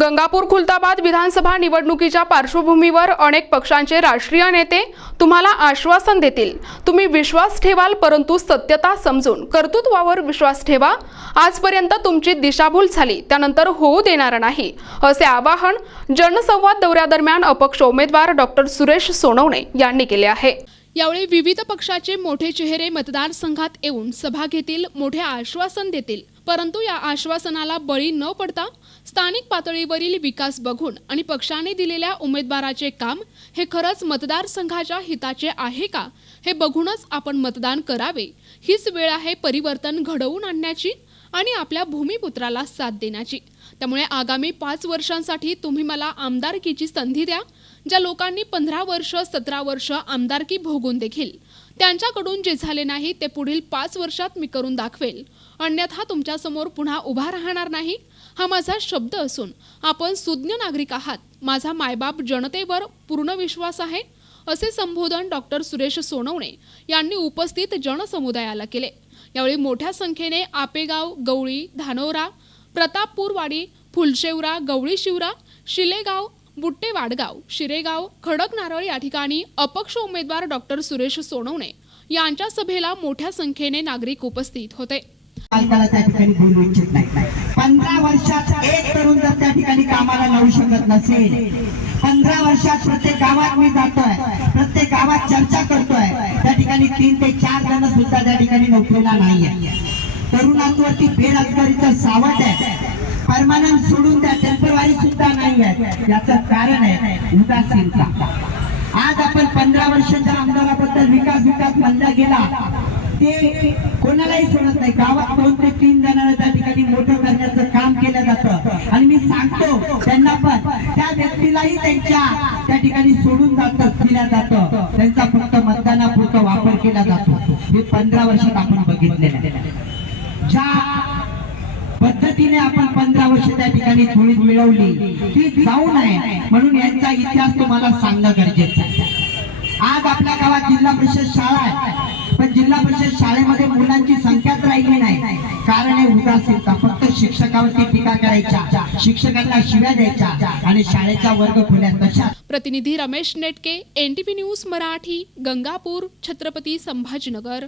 गंगापूर खुलताबाद विधानसभा निवडणुकीच्या पार्श्वभूमीवर अनेक पक्षांचे राष्ट्रीय नेते तुम्हाला आश्वासन देतील. तुम्ही विश्वास ठेवाल परंतु सत्यता समजून कर्तृत्वावर विश्वास ठेवा. आजपर्यंत तुमची दिशाभूल झाली त्यानंतर होऊ देणार नाही असे आवाहन जनसंवाद दौऱ्यादरम्यान अपक्ष उमेदवार डॉक्टर सुरेश सोनवणे यांनी केले आहे. यावेळी विविध पक्षाचे मोठे चेहरे मतदारसंघात येऊन सभा घेतील मोठे आश्वासन देतील. परंतु या आश्वासनाला बळी न पडता स्थानिक पातळीवरील विकास बघून आणि पक्षाने दिलेल्या उमेदवाराचे काम हे खरंच मतदारसंघाच्या हिताचे आहे का हे बघूनच आपण मतदान करावे. हीच वेळ आहे परिवर्तन घडवून आणण्याची. आणि आपल्या भूमिपुत्राला साथ देण्याची. त्यामुळे आगामी पाच वर्षांसाठी तुम्ही मला आमदारकीची संधी द्या ज्या लोकांनी पंधरा वर्ष सतरा वर्ष आमदारकी भोगून देखील. त्यांच्याकडून जे झाले नाही ते पुढील पाच वर्षात मी करून दाखवेल. अन्यथा तुमच्यासमोर पुन्हा उभा राहणार नाही. हा माझा शब्द असून आपण सुज्ञ नागरिक आहात. माझा मायबाप जनतेवर पूर्ण विश्वास आहे असे संबोधन डॉक्टर सुरेश सोनवणे यांनी उपस्थित जनसमुदायाला केले. यावेळी मोठ्या संख्येने आपेगाव गवळी धानोरा प्रतापपूरवाडी फुलशेवरा गवळी शिवरा शिलेगाव बुट्टे वाडगाव शिरेगाव खडक नारळ या ठिकाणी अपक्ष उमेदवार डॉक्टर सुरेश सोनवणे यांच्या सभेला मोठ्या संख्येने नागरिक उपस्थित होते. त्या ठिकाणी बोलू इच्छित नाही. पंधरा वर्षात एक तरुण जर त्या ठिकाणी कामाला लावू शकत नसेल पंधरा वर्षात प्रत्येक गावात मी जातोय प्रत्येक गावात चर्चा करतोय ठिकाणी तीन ते चार जण सुद्धा त्या ठिकाणी नोकरीला नाहीये. तरुणांवरती बेरोजगारीचं सावट आहे. परमानंट सोडून त्या टेम्परवारी सुद्धा नाही आहे याचं कारण आहे उदासीनता. आज आपण पंधरा वर्षाच्या आमदाराबद्दल विकास विकास म्हणला गेला ते कोणालाही सोडत नाही. गावात दोन ते तीन जणांना त्या ठिकाणी मोठं करण्याचं काम केलं जातं. आणि मी सांगतो त्यांना पण त्या व्यक्तीलाही त्यांच्या त्या ठिकाणी सोडून जातं दिल्या जातं. जातो पंधरा वर्षात आपण बघितलेलं ज्या पद्धतीने आपण पंधरा वर्ष त्या ठिकाणी धुळीत मिळवली ती जाऊ नये म्हणून यांचा इतिहास तुम्हाला सांगणं गरजेचं आहे. आज आपल्या गावात जिल्हा परिषद शाळा आहे पण जिल्हा परिषद शाळेमध्ये मुलांची संख्याच राहिली नाही. कारण हे उदासीनता फक्त शिक्षकावरती टीका करायच्या शिक्षकांना शिव्या द्यायच्या आणि शाळेचा वर्ग खुल्या तशा प्रतिनिधी रमेश नेटके एनटीपी न्यूज मराठी गंगापूर छत्रपती संभाजीनगर.